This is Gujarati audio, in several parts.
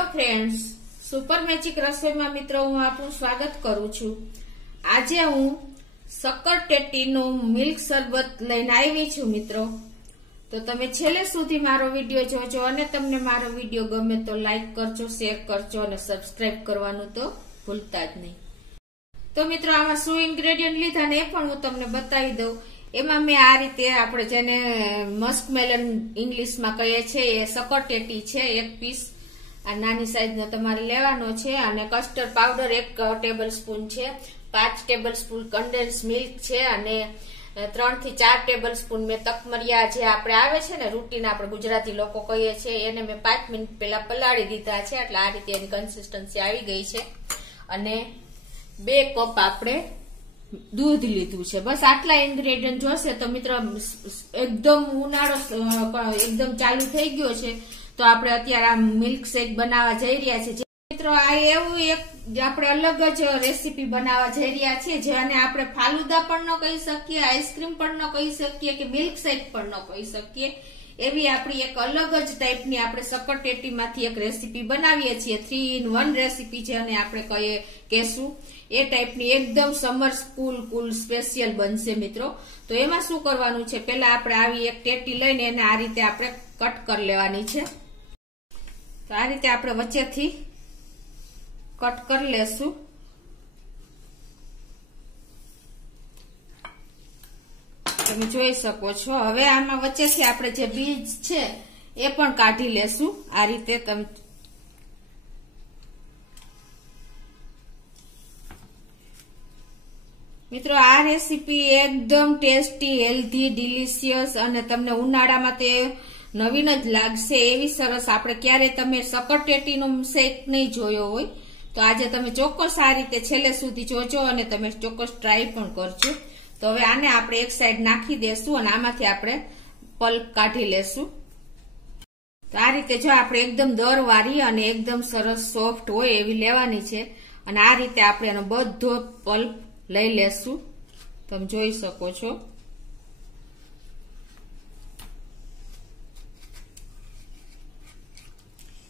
હેલો ફ્રેન્ડ્સ, સુપર મેજિક રસોઈમાં મિત્રો હું આપનું સ્વાગત કરું છું। આજે હું સક્કરટેટીનું મિલ્ક શરબત લઈને આવી છું મિત્રો। તો તમે છેલ્લે સુધી મારો વિડિયો જોજો અને તમને મારો વિડિયો ગમે તો લાઈક કરજો, શેર કરજો અને સબસ્ક્રાઇબ કરવાનું તો ભૂલતા જ નહીં। તો મિત્રો આમાં શું ઇન્ગ્રેડિયન્ટ લીધા ને એ પણ હું તમને બતાવી દઉં। એમાં મેં આ રીતે આપણે જેને મસ્કમેલન ઇંગ્લિશમાં કહીએ છીએ એ સક્કરટેટી છે 1 પીસ, આ નાની સાઈઝનો તમારે લેવાનો છે। અને કસ્ટર્ડ પાવડર 1 ટેબલસ્પૂન છે, 5 ટેબલસ્પૂન કન્ડેન્સ મિલ્ક છે અને 3 થી 4 ટેબલસ્પૂન મેં તકમરિયા જે આપણે આવે છે ને રૂટીન આપણે ગુજરાતી લોકો કહીએ છીએ એને મેં 5 મિનિટ પહેલા પલાળી દીધા છે, એટલે આ રીતે એની કન્સિસ્ટન્સી આવી ગઈ છે। અને 2 કપ આપણે दूध लीधु छे। बस आटला इन्ग्रेडियंट जोशे तो मित्र एकदम उनाळो एकदम चालू थई गयो छे तो आपणे अत्यारे आ मिल्क शेक बनावा जई रह्या छे। मित्रों आ एवुं एक आपणे अलग ज रेसिपी बनावा जई रह्या छे जेने आपणे फालूदा पण न कही सकीए, आइसक्रीम पण न कही सकीए के मिल्क शेक पण न कही सकीए, एवी आपणी एक अलग ज टाइपनी आपणे सक्करटेटीमांथी एक रेसिपी बनावीए छीए। 3 in 1 रेसिपी जेने आपणे कहेशुं ए टाइपनी एकदम समर कूल स्पेशियल बनशे मित्रों। तो एमां शुं करवानुं छे, पहेला आपणे आवी एक टेटी लईने एने आ रीते आपणे कट कर लेवानी छे। तो आ रीते आपणे वच्चेथी कट कर लेशुं। તમે જોઈ શકો છો। હવે આમાં વચ્ચેથી આપણે જે બીજ છે એ પણ કાઢી લેશું આ રીતે। તમે મિત્રો આ રેસીપી એકદમ ટેસ્ટી, હેલ્ધી, ડિલિશિયસ અને તમને ઉનાળામાં તે નવીન જ લાગશે એવી સરસ। આપણે ક્યારે તમે સક્કરટેટીનો શેક નહીં જોયો હોય તો આજે તમે ચોક્કસ આ રીતે છેલ્લે સુધી જોજો અને તમે ચોક્કસ ટ્રાય પણ કરજો। तो हवे आने आपणे एक साइड नाखी देशुं अने आमांथी आपणे पल्प काढी लेशुं। तो आ रीते जो आपणे एकदम दरवारी अने एकदम सरस सॉफ्ट होय एवी लेवानी छे अने आ रीते आपणे एनो बधो पल्प लई लेशुं। तमे जोई शको छो।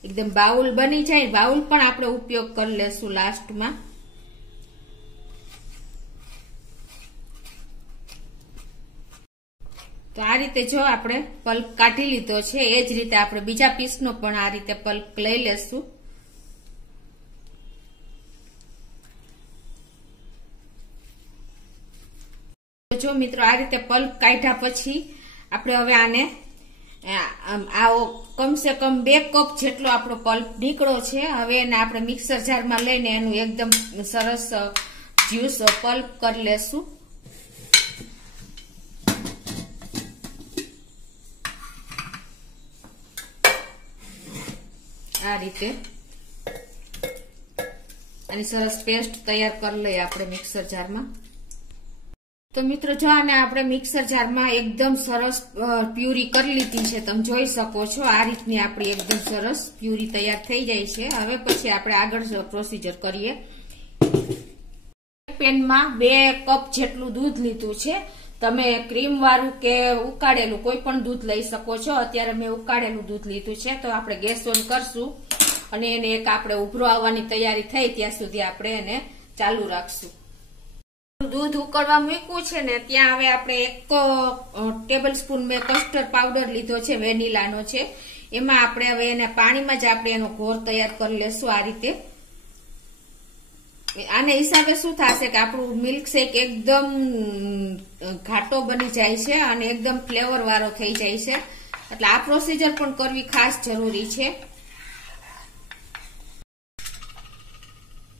एकदम बाउल बनी जाय, बाउल पण आपणे उपयोग करी लेशुं लास्ट में। तो आ रीते जो आपणे पल्प काढी लीधो छे ए ज रीते आपणे बीजा पीसनो पण आ रीते पल्प लई लेशुं। जो मित्रों आ रीते पल्प काढ्या पछी आपणे हवे आने कम से कम 2 कप जेटलो आपणो पल्प નીકળો છે। હવે એને આપણે મિક્સર જારમાં લઈને એનું એકદમ સરસ જ્યુસ પલ્પ કરી લેશું। आ रीते आनी सरस पेस्ट तैयार कर लईए आपणे मिक्सर जार में। तो मित्रों जो आने आपणे मिक्सर जार में एकदम सरस प्यूरी कर लीधी छे। तमे जोई शको छो आ रीतनी आपणी एकदम सरस प्यूरी तैयार थई जाय छे। हवे पछी आपणे आगळ प्रोसीजर करीए। पेन में 2 कप जेटલું दूध लीधुं छे। તમે ક્રીમ વાળું કે ઉકાળેલું કોઈ પણ दूध લઈ શકો છો। અત્યારે મેં ઉકાળેલું दूध લીધું છે। તો આપણે ગેસ ઓન કરશું અને એને એક આપણે ઉભરો આવવાની તૈયારી થઈ ત્યાં સુધી આપણે એને ચાલુ રાખશું। दूध ઉકળવા મૂક્યું છે ને ત્યાં હવે આપણે 1 ટેબલસ્પૂન મેં કસ્ટર્ડ પાવડર લીધો છે, વેનીલાનો છે। એમાં આપણે હવે એને પાણીમાં જ આપણે એનો ઘોર તૈયાર કરી લેશું આ રીતે। आने हिसाबे शुं थशे के आपणुं मिल्क शेक एकदम घाटो बनी जाय छे अने एकदम फ्लेवर वाळो थई जाय छे, એટલે આ પ્રોસીજર પણ કરવી ખાસ જરૂરી છે।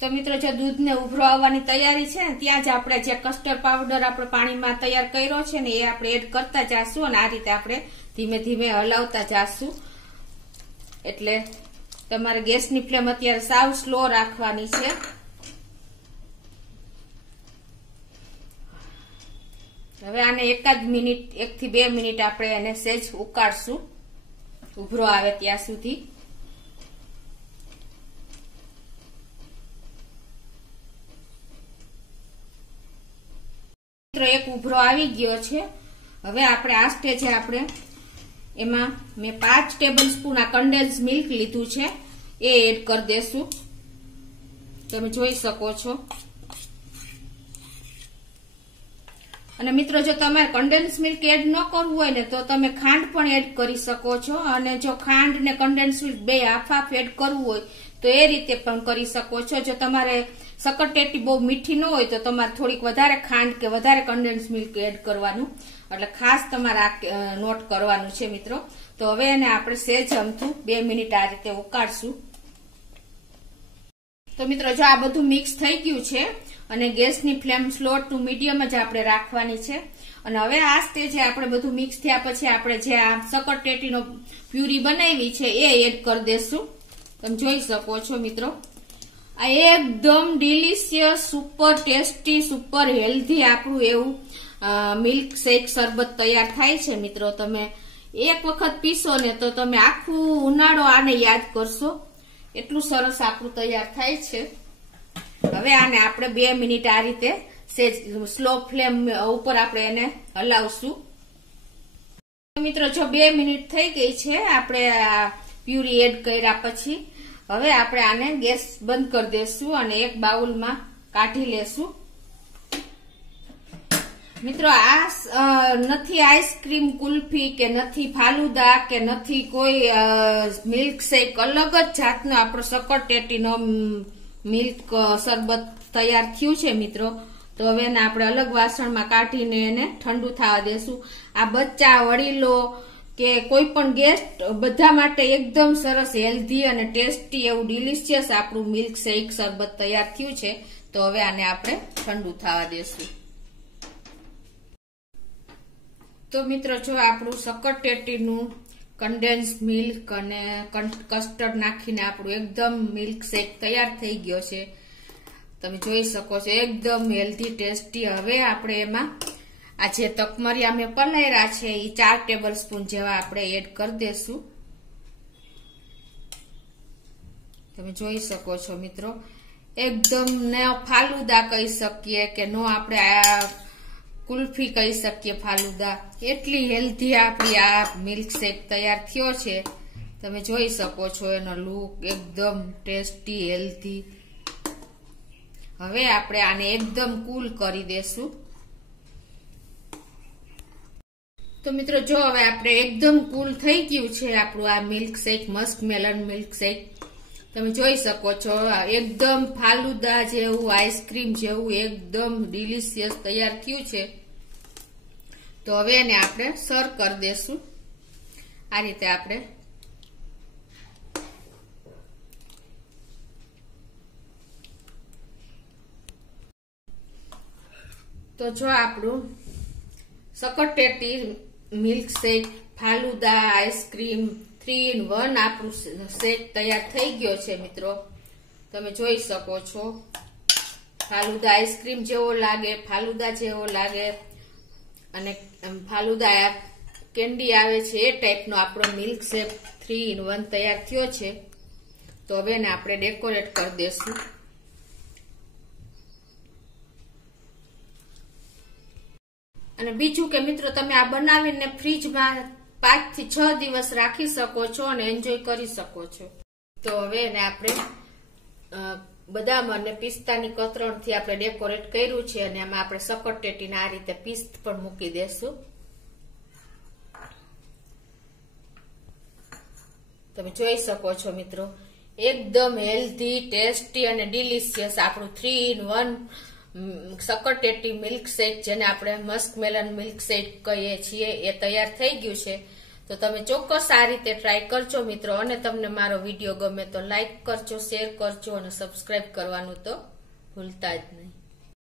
તો મિત્રો જો દૂધને ઉભરો આવવાની તૈયારી છે ને ત્યાં જ આપણે જે કસ્ટર્ડ પાવડર આપણે પાણીમાં તૈયાર કર્યો છે ને એ આપણે એડ કરતા જાશું અને આ રીતે આપણે ધીમે ધીમે હલાવતા જાશું। એટલે તમારે ગેસની ફ્લેમ અત્યારે સાવ સ્લો રાખવાની છે। હવે આને 1 મિનિટ 1 થી 2 મિનિટ આપણે એને સેજ ઉકાળશું ઉભરો આવે ત્યાં સુધી। મિત્રો એક ઉભરો આવી ગયો છે। હવે આપણે આ સ્ટેજે આપણે એમાં મેં 5 ટેબલસ્પૂન આ કન્ડેન્સ મિલ્ક લીધું છે। એ એડ કરી દેશું. તમે જોઈ શકો છો. અને મિત્રો જો તમારે કન્ડેન્સ મિલ્ક એડ ન કરવું હોય ને તો તમે ખાંડ પણ એડ કરી શકો છો. અને જો ખાંડ ને કન્ડેન્સ મિલ્ક બે હાફ એડ કરવું હોય તો એ રીતે પણ કરી શકો છો. જો તમારે સક્કરટેટી બહુ મીઠી ન હોય તો તમારે થોડીક વધારે ખાંડ કે વધારે કન્ડેન્સ મિલ્ક એડ કરવાનું. એટલે ખાસ તમારે આ નોટ કરવાનું છે મિત્રો. તો હવે એને આપણે સેજ અમથું 2 મિનિટ આ રીતે ઉકાળશું. તો મિત્રો જો આ બધું મિક્સ થઈ ગયું છે અને ગેસની ફ્લેમ સ્લો ટુ મીડિયમ જ આપણે રાખવાની છે. અને હવે આ સ્ટેજે આપણે બધું મિક્સ થયા પછી આપણે જે આ સક્કરટેટીનો પ્યુરી બનાવી છે એ એડ કરી દેશું. તમે જોઈ શકો છો મિત્રો. આ એકદમ delicious, super tasty, super healthy આપણું એવું મિલ્ક શેક શરબત તૈયાર થાય છે મિત્રો. તમે એક વખત પીશો ને તો તમે આખું ઉનાળો આને યાદ કરશો. એટલું સરસ આપણું તૈયાર થાય છે. હવે આને આપણે 2 મિનિટ આ રીતે સ્લો ફ્લેમ ઉપર આપણે એને હલાવશું. મિત્રો જો 2 મિનિટ થઈ ગઈ છે આપણે આ પ્યુરી એડ કર્યા પછી. હવે આપણે આને ગેસ બંધ કરી દેશું અને એક બાઉલમાં કાઢી લેશું. મિત્રો આ નથી આઈસ્ક્રીમ કુલ્ફી કે નથી ફાલુદા કે નથી કોઈ મિલ્ક શેક, અલગ જ જાતનો આપણો સક્કરટેટીનો મિલ્ક શરબત તૈયાર થયું છે મિત્રો. તો હવે એને આપણે અલગ વાસણમાં કાઢીને એને ઠંડુ થવા દેશું. આ બચ્ચા, વડીલો કે કોઈ પણ ગેસ્ટ બધા માટે એકદમ સરસ હેલ્ધી અને ટેસ્ટી એવું ડિલિશિયસ આપણું મિલ્ક શેક શરબત તૈયાર થયું છે. તો હવે આને આપણે ઠંડુ થવા દેશું. તો મિત્રો જો આપણું સક્કરટેટીનું કન્ડેન્સ મિલ્ક અને કસ્ટર્ડ નાખીને આપણું એકદમ મિલ્ક શેક તૈયાર થઈ ગયો છે. તમે જોઈ શકો છો એકદમ હેલ્ધી ટેસ્ટી. હવે આપણે એમાં આ જે તકમરિયા મેં પલાળ્યા છે એ 4 ટેબલ સ્પૂન જેવા આપણે એડ કરી દેશું. તમે જોઈ શકો છો મિત્રો. એકદમ ને ફાલુદા કહી શકીએ કે નો આપણે આ કુલ્ફી કહી શકીએ ફાલુદા. એટલી હેલ્ધી આપણી આ મિલ્ક શેક તૈયાર થયો છે. તમે જોઈ શકો છો એનો લુક એકદમ ટેસ્ટી, હેલ્ધી. હવે આપણે આને એકદમ કૂલ કરી દેશું. તો મિત્રો જો હવે આપણે એકદમ કૂલ થઈ ગયું છે આપણું આ milk shake, Musk melon milk shake. તમે જોઈ શકો છો એકદમ ફાલુદા જેવું, આઈસ્ક્રીમ જેવું એકદમ ડિલિશિયસ તૈયાર થયું છે. તો હવે એને આપણે સર્વ કરી દેશું. આ રીતે આપણે તો જો આપણું સક્કરટેટી milk shake, falooda, ice cream 3 in 1 આપણું શેક તૈયાર થઈ ગયો છે મિત્રો. તમે જોઈ શકો છો ફાલુદા આઈસ્ક્રીમ જેવો લાગે, ફાલુદા જેવો લાગે અને ફાલુદા કેન્ડી આવે છે એ ટાઈપનો આપણો મિલ્ક શેક 3 in 1 તૈયાર થયો છે. તો હવે એને આપણે ડેકોરેટ કરી દેશું. અને બીજું કે મિત્રો તમે આ બનાવીને ફ્રીજમાં 5 થી 6 દિવસ રાખી શકો છો અને એન્જોય કરી શકો છો. તો હવે એને આપણે બદામ અને પિસ્તાની કતરણથી આપણે ડેકોરેટ કર્યું છે અને આમાં આપણે સક્કરટેટીને આ રીતે પીસ પણ મૂકી દેશું. તમે જોઈ શકો છો મિત્રો એકદમ હેલ્ધી, ટેસ્ટી અને ડિલિશિયસ આપણું 3 in 1 સક્કરટેટી મિલ્ક શેક, જેને આપણે મસ્ક મેલન મિલ્ક શેક કહીએ છીએ, એ તૈયાર થઈ ગયું છે. તો તમે ચોક્કસ આ રીતે ટ્રાય કરજો મિત્રો. અને તમને મારો વિડીયો ગમે તો લાઈક કરજો, શેર કરજો અને સબસ્ક્રાઇબ કરવાનું તો ભૂલતા જ નહીં.